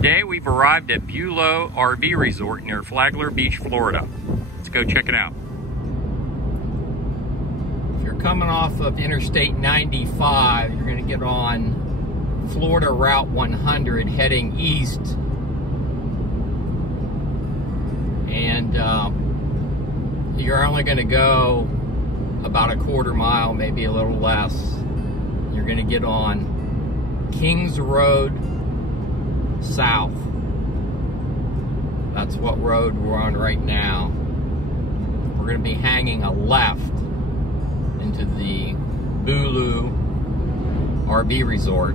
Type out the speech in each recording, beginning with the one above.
Today we've arrived at Bulow RV Resort near Flagler Beach, Florida. Let's go check it out. If you're coming off of Interstate 95, you're going to get on Florida Route 100 heading east. And you're only going to go about a quarter mile, maybe a little less. You're going to get on Kings Road South. That's what road we're on right now. We're going to be hanging a left into the Bulow RV Resort.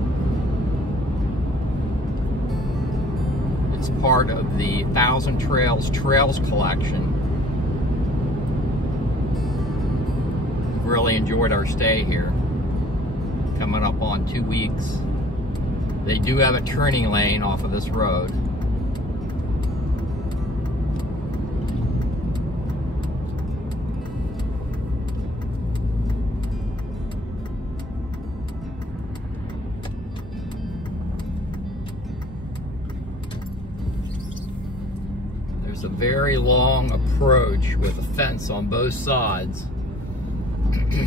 It's part of the 1,000 Trails collection. We've really enjoyed our stay here. Coming up on 2 weeks. They do have a turning lane off of this road. There's a very long approach with a fence on both sides.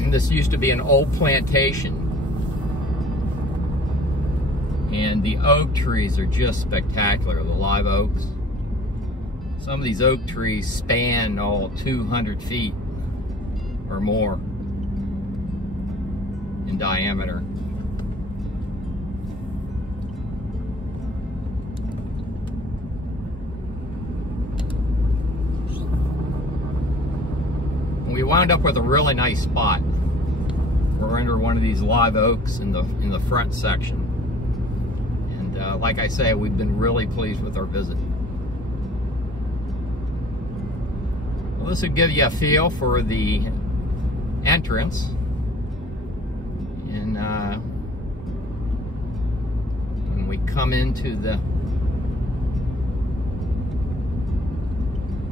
This used to be an old plantation. And the oak trees are just spectacular, the live oaks. Some of these oak trees span all 200 feet or more in diameter. And we wound up with a really nice spot. We're under one of these live oaks in the front section. Like I say, we've been really pleased with our visit. Well, this will give you a feel for the entrance. And when we come into the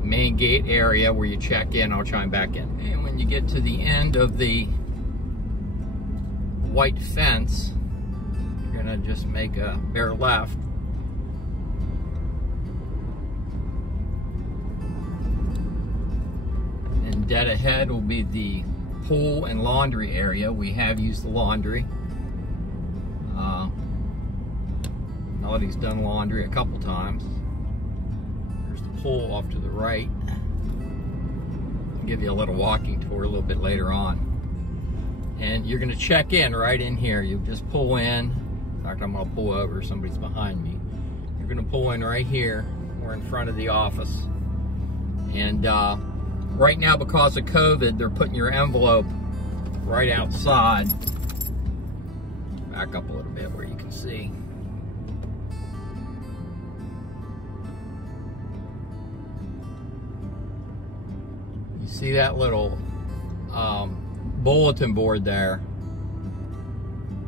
main gate area where you check in, I'll chime back in. And when you get to the end of the white fence, gonna just make a bare left. And dead ahead will be the pool and laundry area. We have used the laundry. Melody's done laundry a couple times. There's the pool off to the right. I'll give you a little walking tour a little bit later on. And you're gonna check in right in here. You just pull in. In fact, I'm gonna pull over, somebody's behind me. You're gonna pull in right here. We're in front of the office. And right now, because of COVID, they're putting your envelope right outside. Back up a little bit where you can see. You see that little bulletin board there?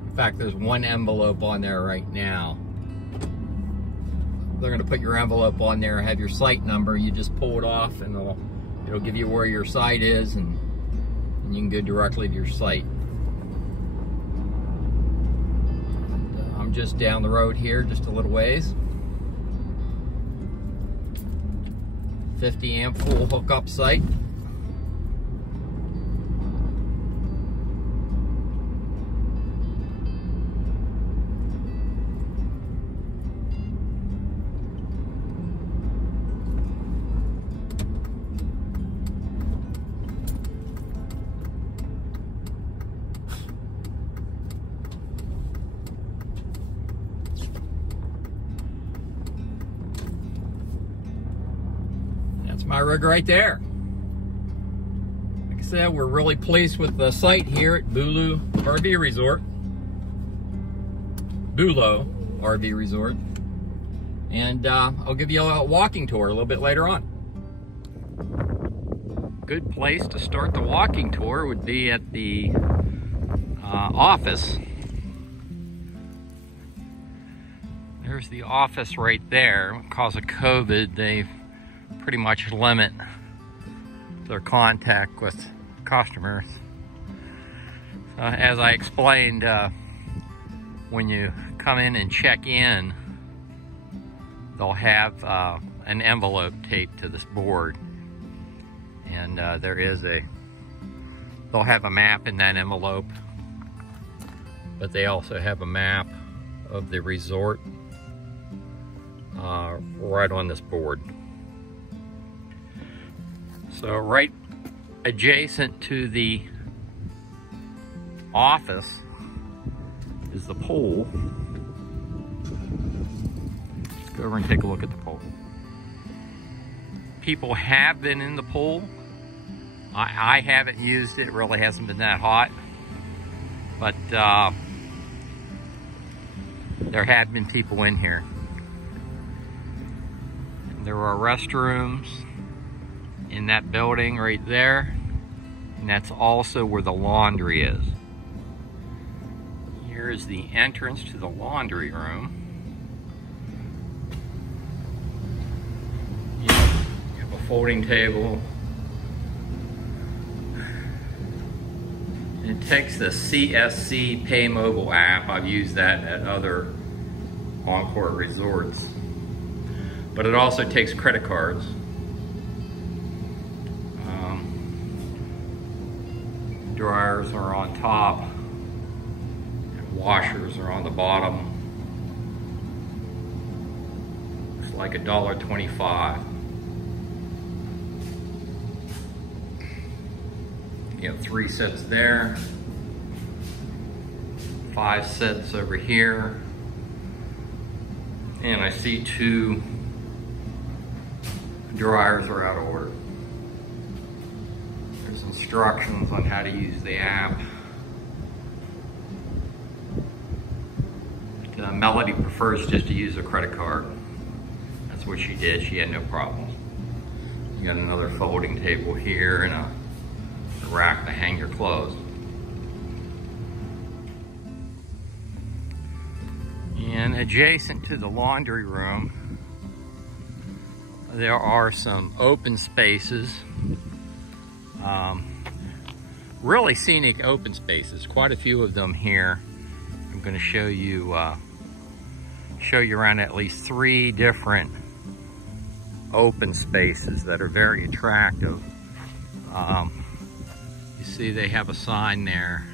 In fact, there's one envelope on there right now. They're going to put your envelope on there, have your site number. You just pull it off and it'll give you where your site is, and you can go directly to your site. And, I'm just down the road here, just a little ways. 50 amp full hookup site. My rig right there. Like I said, we're really pleased with the site here at Bulow RV Resort. Bulow RV Resort. And I'll give you a walking tour a little bit later on. Good place to start the walking tour would be at the office. There's the office right there. Because of COVID, they've pretty much limit their contact with customers. As I explained, when you come in and check in, they'll have an envelope taped to this board, and they'll have a map in that envelope, but they also have a map of the resort right on this board. So right adjacent to the office is the pool. Let's go over and take a look at the pool. People have been in the pool. I haven't used it. It really hasn't been that hot. But there have been people in here. There are restrooms in that building right there. And that's also where the laundry is. Here's the entrance to the laundry room. You have a folding table. It takes the CSC Pay Mobile app. I've used that at other Encore resorts. But it also takes credit cards. Dryers are on top, and washers are on the bottom. Looks like $1.25. You have 3 sets there, 5 sets over here, and I see 2 dryers are out of order. There's instructions on how to use the app. Melody prefers just to use a credit card. That's what she did. She had no problems. You got another folding table here and a rack to hang your clothes. And adjacent to the laundry room, there are some open spaces. Really scenic open spaces, quite a few of them here. I'm going to show you around at least 3 different open spaces that are very attractive. You see they have a sign there.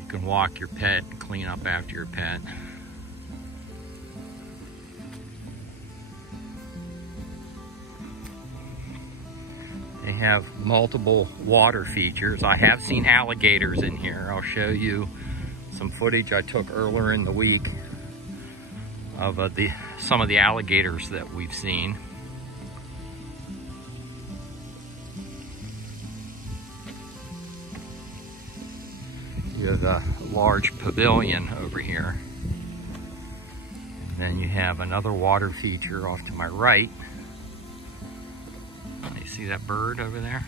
You can walk your pet and clean up after your pet. They have multiple water features. I have seen alligators in here. I'll show you some footage I took earlier in the week of some of the alligators that we've seen. You have a large pavilion over here. And then you have another water feature off to my right. You see that bird over there?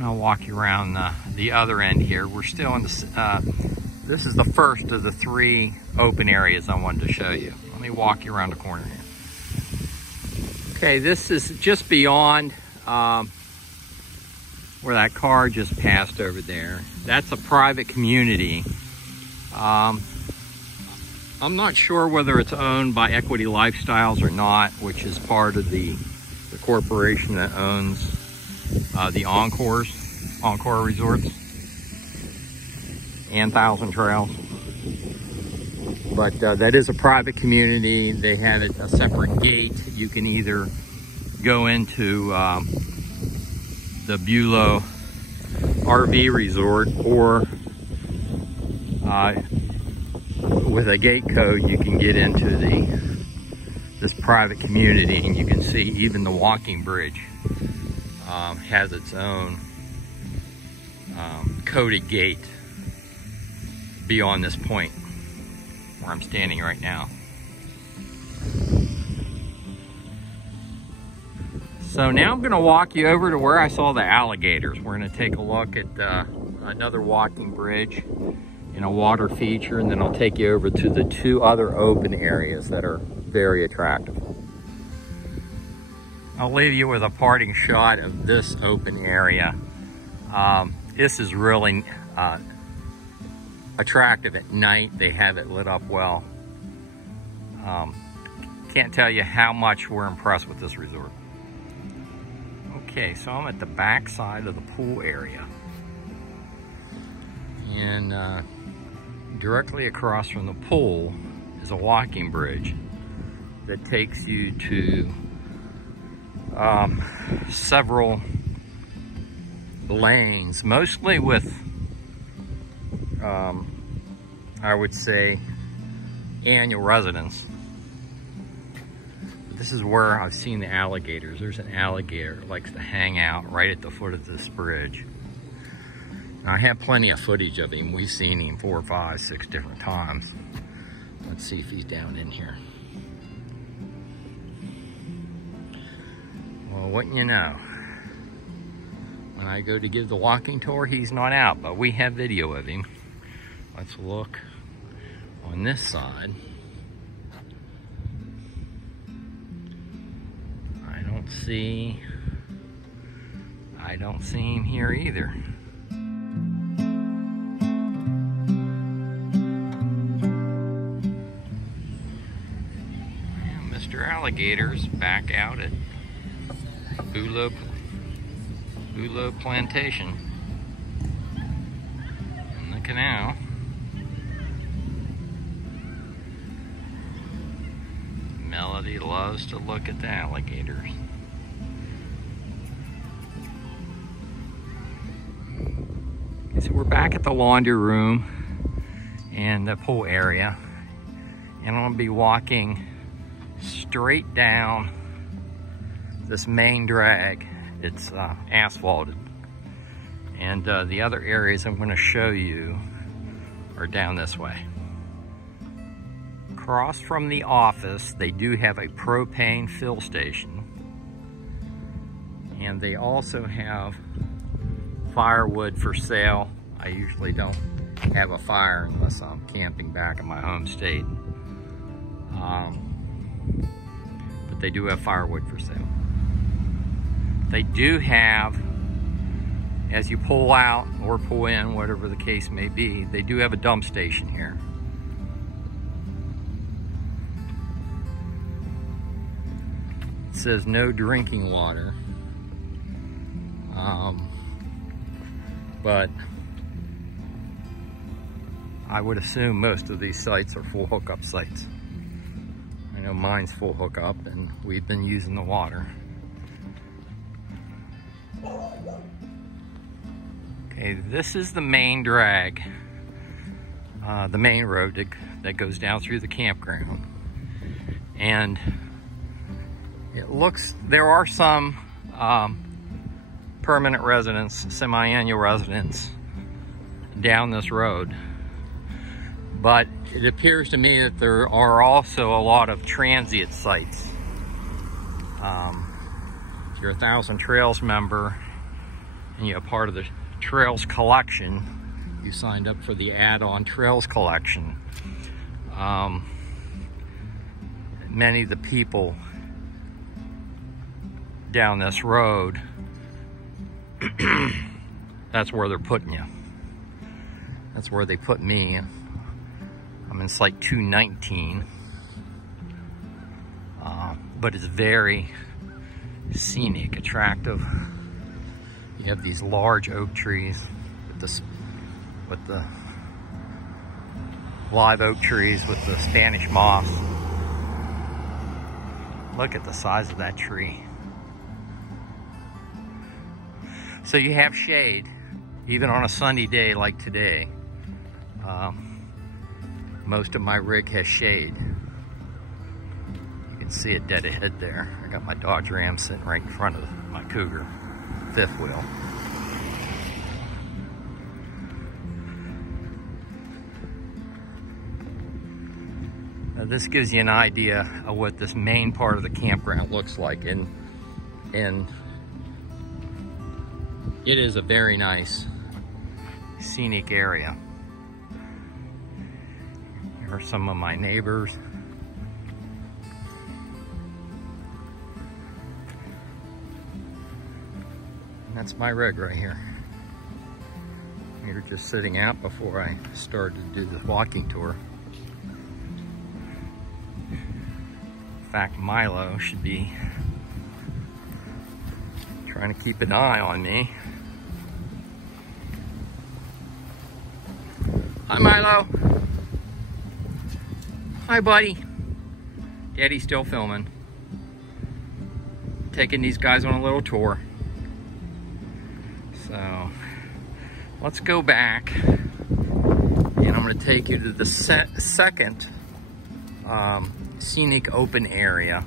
I'll walk you around the other end here. We're still in this is the first of the 3 open areas I wanted to show you. Let me walk you around the corner here. Okay, this is just beyond where that car just passed over there. That's a private community. I'm not sure whether it's owned by Equity Lifestyles or not, which is part of the corporation that owns the Encore resorts and Thousand Trails. But that is a private community. They have a separate gate. You can either go into the Bulow RV Resort, or with a gate code you can get into this private community, and you can see even the walking bridge has its own coded gate beyond this point where I'm standing right now. So now I'm going to walk you over to where I saw the alligators. We're going to take a look at another walking bridge and a water feature, and then I'll take you over to the two other open areas that are very attractive. I'll leave you with a parting shot of this open area. This is really attractive at night. They have it lit up well. Can't tell you how much we're impressed with this resort. Okay, so I'm at the back side of the pool area. And directly across from the pool is a walking bridge that takes you to several lanes, mostly with, I would say, annual residents. This is where I've seen the alligators. There's an alligator that likes to hang out right at the foot of this bridge. Now, I have plenty of footage of him. We've seen him 4, 5, 6 different times. Let's see if he's down in here. Well, wouldn't you know, when I go to give the walking tour, he's not out, but we have video of him. Let's look on this side. I don't see him here either. And Mr. Alligator's back out at Bulow Plantation in the canal. Melody loves to look at the alligators. So we're back at the laundry room and the pool area, and I'm going to be walking straight down this main drag. It's asphalted, and the other areas I'm going to show you are down this way. Across from the office, they do have a propane fill station, and they also have firewood for sale. I usually don't have a fire unless I'm camping back in my home state. But they do have firewood for sale. They do have, as you pull out or pull in, whatever the case may be, they do have a dump station here. It says no drinking water. But I would assume most of these sites are full hookup sites. I know mine's full hookup, and we've been using the water. Okay, this is the main drag, the main road that goes down through the campground. And it looks, there are some permanent residents, semi-annual residents down this road. But it appears to me that there are also a lot of transient sites. If you're a Thousand Trails member and you're a part of the Trails collection, you signed up for the add-on Trails collection. Many of the people down this road, that's where they're putting you. That's where they put me. I'm in site 219, but it's very scenic, attractive. You have these large oak trees with the live oak trees with the Spanish moss. Look at the size of that tree. So you have shade, even on a sunny day like today. Most of my rig has shade. You can see it dead ahead there. I got my Dodge Ram sitting right in front of my Cougar, fifth wheel. Now this gives you an idea of what this main part of the campground looks like, and it is a very nice scenic area. Here are some of my neighbors. And that's my rig right here. You're just sitting out before I started to do this walking tour. In fact, Milo should be trying to keep an eye on me. Hi, Milo. Hi, buddy. Daddy's still filming. Taking these guys on a little tour. So, let's go back. And I'm going to take you to the second scenic open area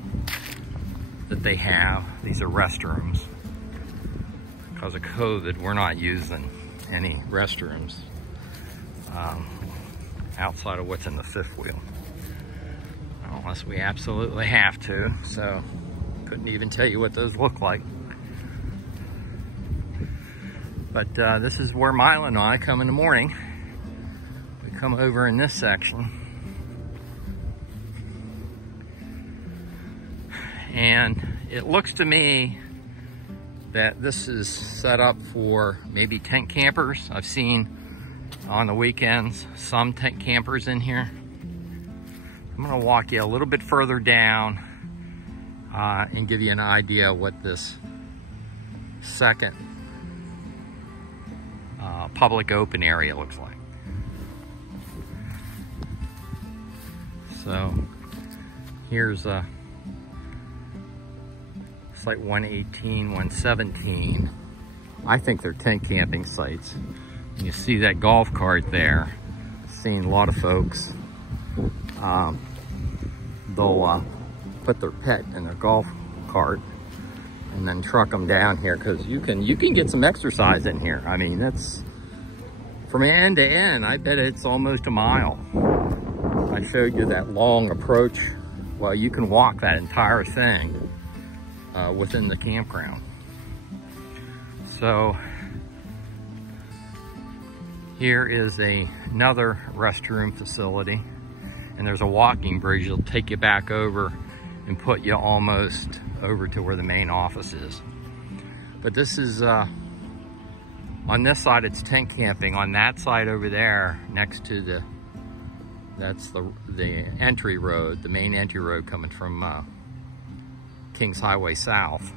that they have. These are restrooms. Because of COVID, we're not using any restrooms outside of what's in the fifth wheel, unless we absolutely have to. So couldn't even tell you what those look like. But this is where Milo and I come in the morning. We come over in this section, and it looks to me that this is set up for maybe tent campers. I've seen on the weekends some tent campers in here. I'm gonna walk you a little bit further down and give you an idea of what this second public open area looks like. So here's Site 118, 117. I think they're tent camping sites. And you see that golf cart there. Seen a lot of folks. They'll put their pet in their golf cart and then truck them down here, because you can get some exercise in here. I mean, that's from end to end. I bet it's almost a mile. I showed you that long approach. Well, you can walk that entire thing within the campground. So here is another restroom facility, and there's a walking bridge that'll take you back over and put you almost over to where the main office is. But this is on this side it's tent camping. On that side over there, next to that's the entry road, the main entry road coming from Kings Highway South.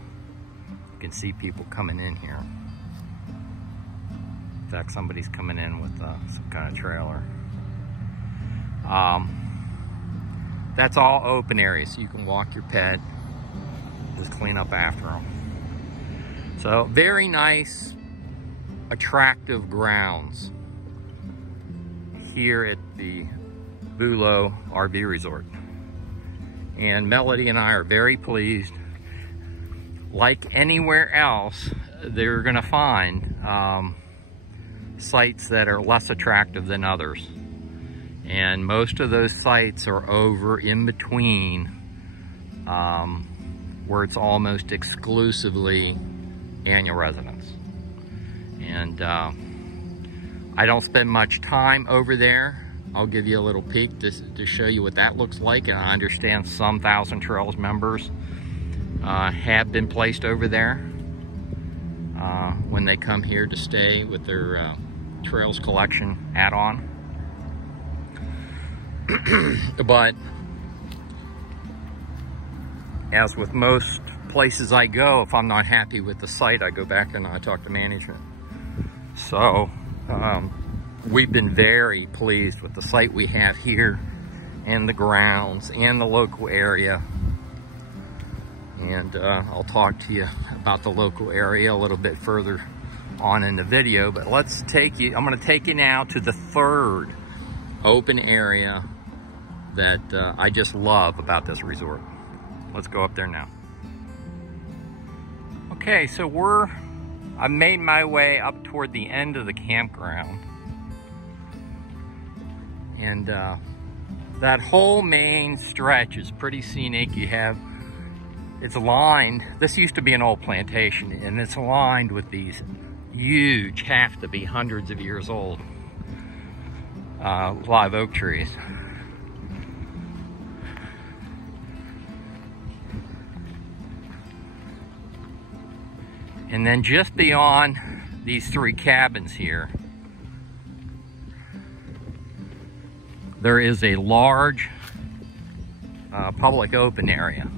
You can see people coming in here. In fact, somebody's coming in with some kind of trailer. That's all open areas, so you can walk your pet, just clean up after them. So very nice, attractive grounds here at the Bulow RV Resort. And Melody and I are very pleased. Like anywhere else, they're gonna find sites that are less attractive than others. And most of those sites are over in between where it's almost exclusively annual residents. And I don't spend much time over there. I'll give you a little peek to show you what that looks like. And I understand some Thousand Trails members have been placed over there when they come here to stay with their Trails collection add-on. But as with most places I go, if I'm not happy with the site, I go back and I talk to management. So we've been very pleased with the site we have here, and the grounds, and the local area. And I'll talk to you about the local area a little bit further on in the video. But let's take you, I'm gonna take you now to the third open area that I just love about this resort. Let's go up there now. Okay, so I made my way up toward the end of the campground. And that whole main stretch is pretty scenic. It's lined, this used to be an old plantation, and it's lined with these huge, have to be hundreds of years old, live oak trees. And then just beyond these 3 cabins here, there is a large public open area.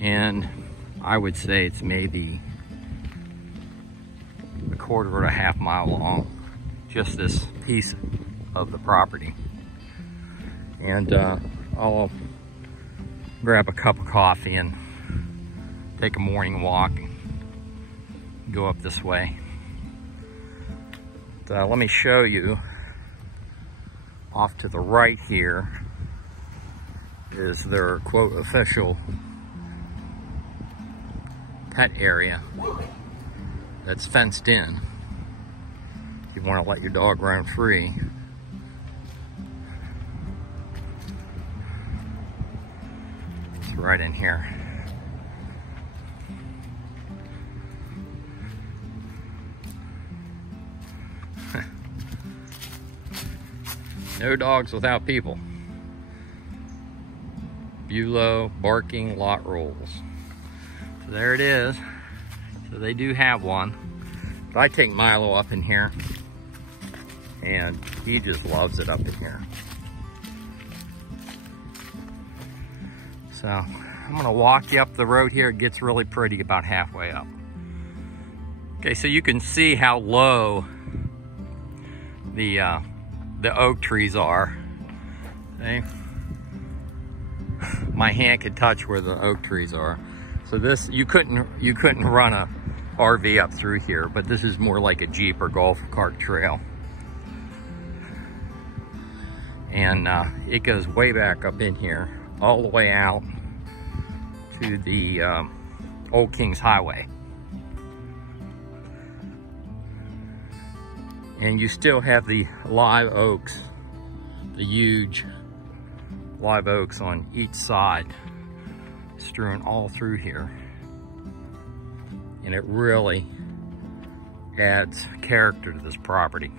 And I would say it's maybe a quarter or a half mile long, just this piece of the property. And I'll grab a cup of coffee and take a morning walk and go up this way. Let me show you. Off to the right here is their quote official pet area that's fenced in. If you want to let your dog roam free. It's right in here. No dogs without people. Bulow barking lot rolls. So there it is. So they do have one. But I take Milo up in here, and he just loves it up in here. So I'm gonna walk you up the road here. It gets really pretty about halfway up. Okay, so you can see how low the oak trees are. See? My hand could touch where the oak trees are. So this, you couldn't run a RV up through here, but this is more like a Jeep or golf cart trail. And it goes way back up in here, all the way out to the Old Kings Highway. And you still have the live oaks, the huge live oaks on each side, strewn all through here. And it really adds character to this property.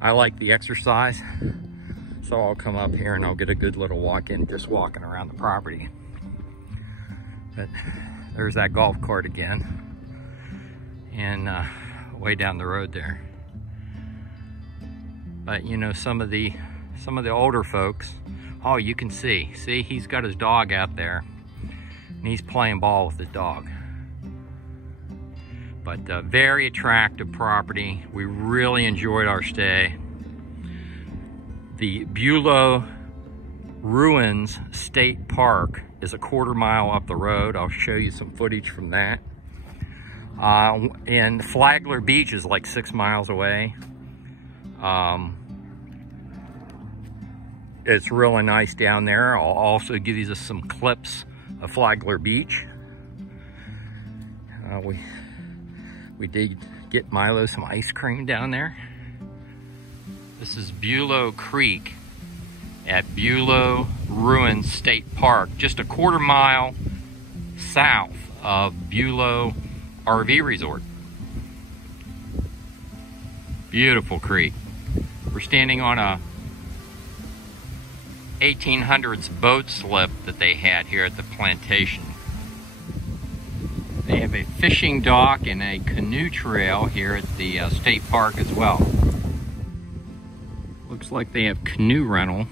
I like the exercise, so I'll come up here and I'll get a good little walk in just walking around the property. But there's that golf cart again. And way down the road there. But you know, some of the older folks, oh, you can see he's got his dog out there and he's playing ball with the dog. But very attractive property. We really enjoyed our stay. The Bulow Ruins State Park is a quarter mile up the road. I'll show you some footage from that. And Flagler Beach is like 6 miles away. It's really nice down there. I'll also give you some clips of Flagler Beach. We did get Milo some ice cream down there. This is Bulow Creek at Bulow Ruins State Park, just a quarter mile south of Bulow RV Resort. Beautiful creek. We're standing on a 1800s boat slip that they had here at the plantation. They have a fishing dock and a canoe trail here at the state park as well. Looks like they have canoe rental,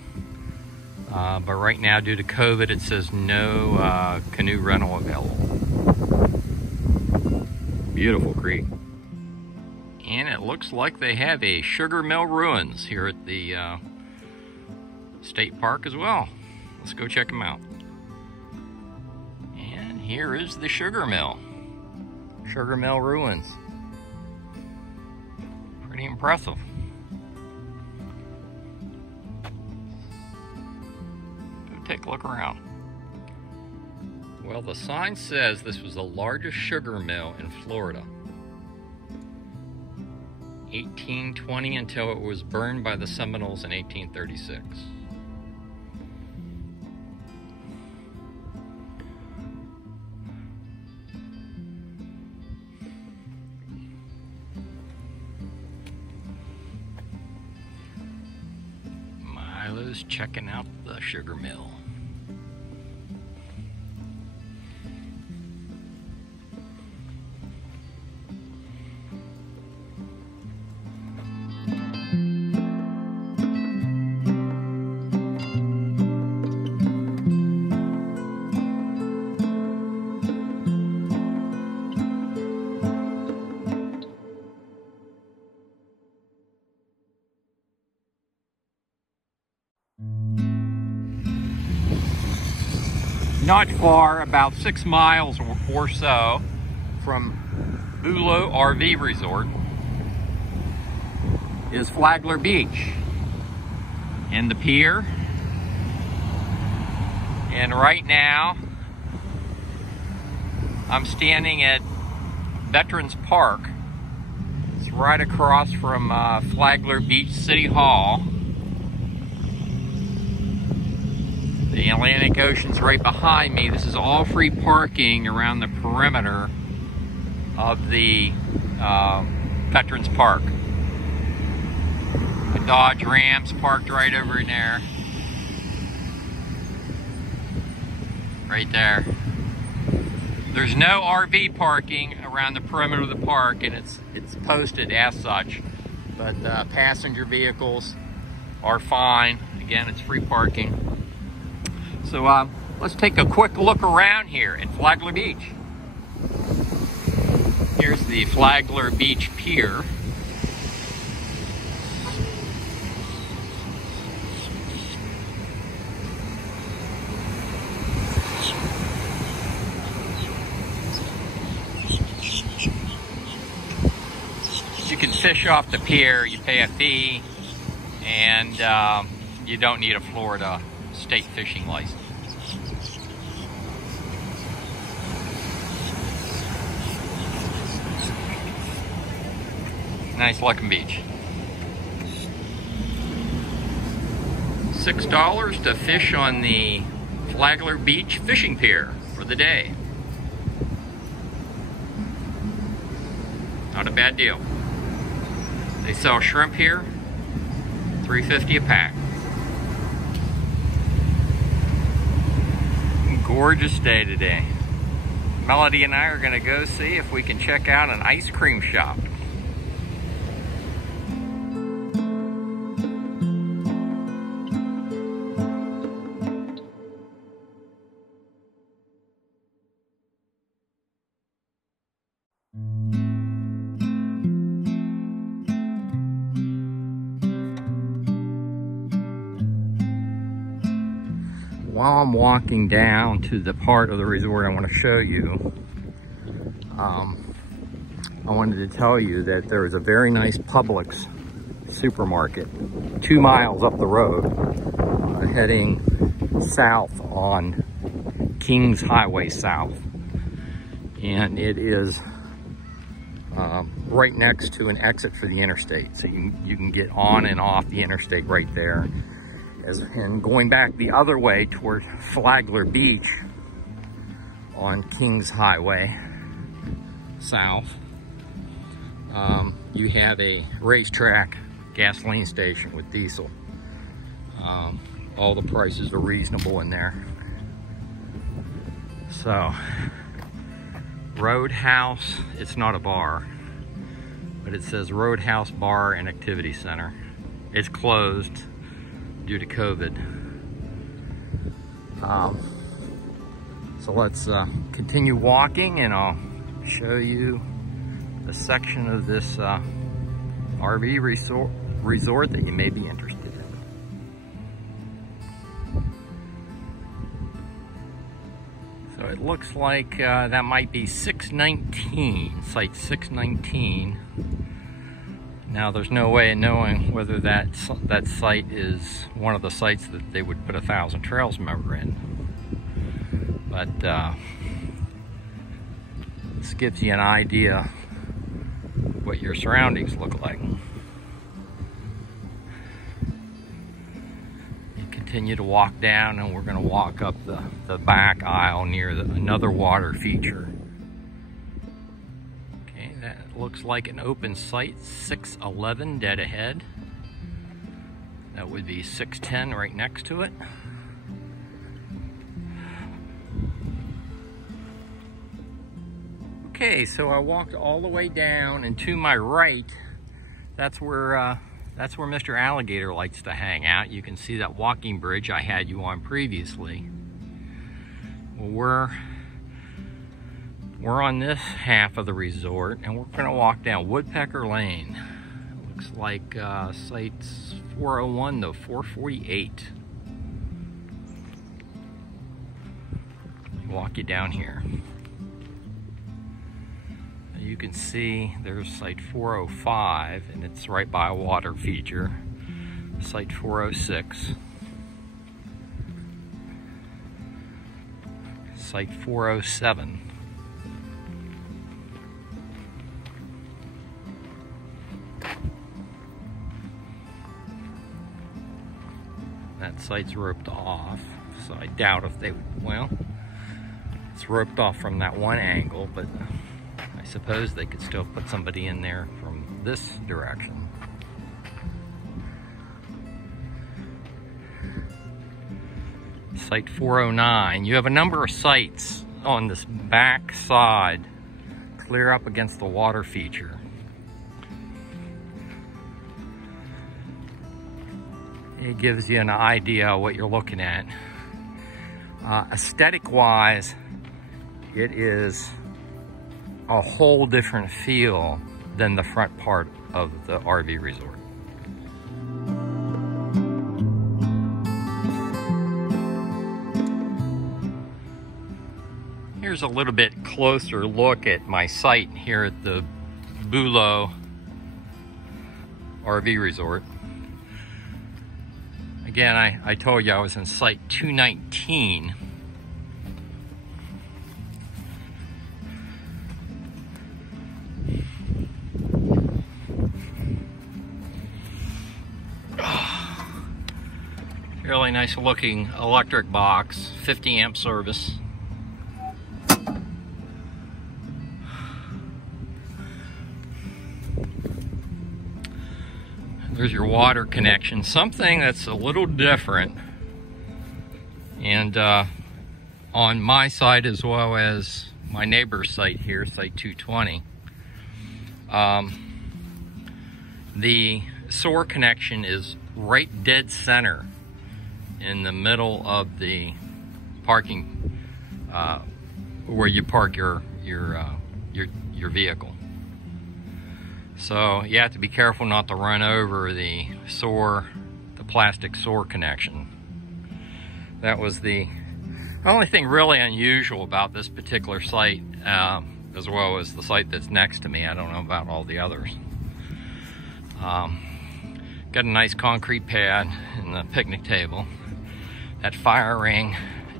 but right now due to COVID it says no canoe rental available. Beautiful creek. And it looks like they have a sugar mill ruins here at the state park as well. Let's go check them out. And here is the sugar mill. Sugar mill ruins. Pretty impressive. Go take a look around. Well, the sign says this was the largest sugar mill in Florida. 1820 until it was burned by the Seminoles in 1836. goes checking out the sugar mill. Not far, about 6 miles or so from Bulow RV Resort is Flagler Beach and the pier. And right now I'm standing at Veterans Park. It's right across from Flagler Beach City Hall. The Atlantic Ocean's right behind me. This is all free parking around the perimeter of the Veterans Park. The Dodge Ram's parked right over in there. Right there. There's no RV parking around the perimeter of the park, and it's posted as such. But passenger vehicles are fine. Again, it's free parking. So let's take a quick look around here at Flagler Beach. Here's the Flagler Beach Pier. You can fish off the pier, you pay a fee, and you don't need a Florida state fishing license. Nice looking beach. $6 to fish on the Flagler Beach fishing pier for the day. Not a bad deal. They sell shrimp here, $3.50 a pack. Gorgeous day today. Melody and I are going to go see if we can check out an ice cream shop. While I'm walking down to the part of the resort I want to show you, I wanted to tell you that there is a very nice Publix supermarket 2 miles up the road, heading south on Kings Highway South. And it is right next to an exit for the interstate. So you can get on and off the interstate right there. And going back the other way toward Flagler Beach on Kings Highway South, you have a racetrack gasoline station with diesel. All the prices are reasonable in there. So, Roadhouse, it's not a bar, but it says Roadhouse Bar and Activity Center. It's closed due to COVID. So let's continue walking, and I'll show you a section of this RV resort that you may be interested in. So it looks like that might be 619, site 619. Now, there's no way of knowing whether that site is one of the sites that they would put a Thousand Trails member in. But this gives you an idea what your surroundings look like. You continue to walk down, and we're going to walk up the back aisle near another water feature. That looks like an open site, 611 dead ahead. That would be 610 right next to it. Okay, so I walked all the way down, and to my right, that's where Mr. Alligator likes to hang out. You can see that walking bridge I had you on previously. Well, we're on this half of the resort, and we're going to walk down Woodpecker Lane. It looks like sites 401 to 448. Walk you down here. You can see there's site 405, and it's right by a water feature. Site 406. Site 407. That site's roped off, so I doubt if they would, well, it's roped off from that one angle, but I suppose they could still put somebody in there from this direction. Site 409. You have a number of sites on this back side, clear up against the water feature. It gives you an idea of what you're looking at. Aesthetic-wise, it is a whole different feel than the front part of the RV resort. Here's a little bit closer look at my site here at the Bulow RV Resort. Again, I told you I was in site 219. Really nice looking electric box, 50 amp service. There's your water connection, something that's a little different. And on my side, as well as my neighbor's site here, site 220, the sewer connection is right dead center in the middle of the parking, where you park your vehicle. So you have to be careful not to run over the plastic sewer connection. That was the only thing really unusual about this particular site, as well as the site that's next to me. I don't know about all the others. Got a nice concrete pad and the picnic table. That fire ring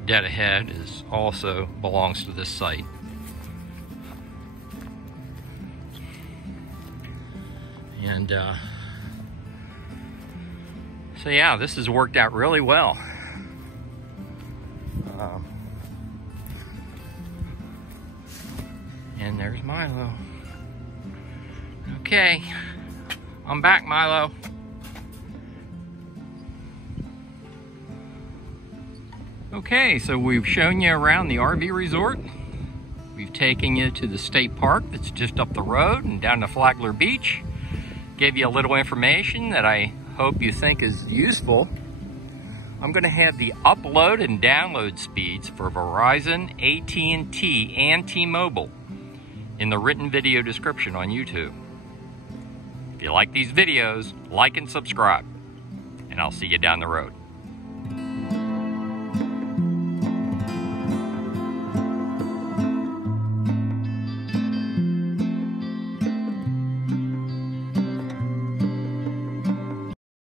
dead ahead also belongs to this site. And so yeah, this has worked out really well. And there's Milo. Okay, I'm back, Milo. Okay, so we've shown you around the RV resort. We've taken you to the state park that's just up the road and down to Flagler Beach. Gave you a little information that I hope you think is useful. I'm going to have the upload and download speeds for Verizon, AT&T, and T-Mobile in the written video description on YouTube. If you like these videos, like and subscribe, and I'll see you down the road.